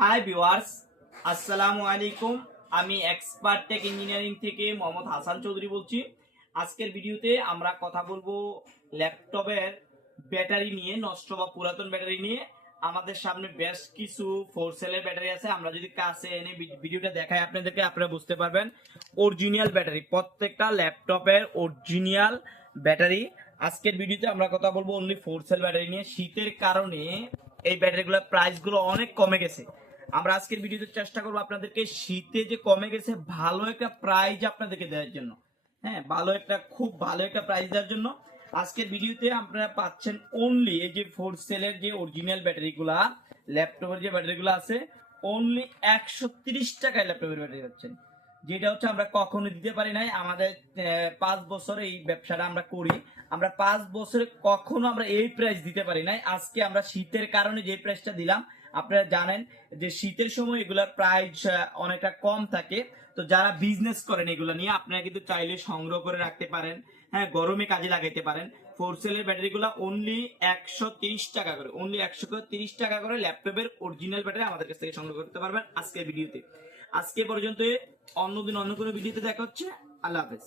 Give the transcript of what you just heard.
Hi viewers, আসসালামু আলাইকুম। আমি এক্সপার্ট টেক ইঞ্জিনিয়ারিং থেকে মোহাম্মদ হাসান চৌধুরী বলছি। আজকের ভিডিওতে আমরা কথা বলবো ল্যাপটপের ব্যাটারি নিয়ে, নষ্ট বা পুরাতন ব্যাটারি নিয়ে। আমাদের সামনে বেশ কিছু 4 সেলের ব্যাটারি আছে। আমরা যদি কাছে এনে ভিডিওটা দেখাই আপনাদেরকে, আপনারা বুঝতে পারবেন অরিজিনাল ব্যাটারি, প্রত্যেকটা ল্যাপটপের অরিজিনাল ব্যাটারি। আজকের ভিডিওতে আমরা কথা বলবো অনলি 4 সেল ব্যাটারি নিয়ে। শীতের কারণে এই ব্যাটারিগুলোর প্রাইসগুলো অনেক কমে গেছে। আমরা আজকের ভিডিওতে চেষ্টা করবো আপনাদেরকে শীতে যে কমে গেছে ভালো একটা প্রাইস আপনাদেরকে দেওয়ার জন্য। হ্যাঁ, খুব ভালো একটা প্রাইস দেওয়ার জন্য আজকের ভিডিওতে আপনারা পাচ্ছেন অনলি এই যে 4 সেলের যে অরিজিনাল ব্যাটারিগুলা, ল্যাপটপের যে ব্যাটারিগুলো আছে, অনলি 130 টাকায় ল্যাপটপের ব্যাটারি পাচ্ছেন। যেটা হচ্ছে আমরা কখনো দিতে পারি নাই। আমাদের 5 বছর এই ব্যবসাটা আমরা করি, আমরা 5 বছরে কখনো আমরা এই প্রাইস দিতে পারি নাই। আজকে আমরা শীতের কারণে যে প্রাইসটা দিলাম, আপনারা জানেন যে শীতের সময় এগুলোর প্রাইস অনেকটা কম থাকে। তো যারা বিজনেস করেন এগুলো নিয়ে, আপনারা কিন্তু চাইলে সংগ্রহ করে রাখতে পারেন। হ্যাঁ, গরমে কাজে লাগাইতে পারেন। 4 সেলের ব্যাটারিগুলো অনলি 130 টাকা করে, অনলি 130 টাকা করে ল্যাপটপের অরিজিনাল ব্যাটারি আমাদের কাছ থেকে সংগ্রহ করতে পারবেন আজকের ভিডিওতে। আজকে পর্যন্ত, অন্যদিন অন্য কোনো ভিডিওতে দেখা হচ্ছে। আল্লাহ হাফেজ।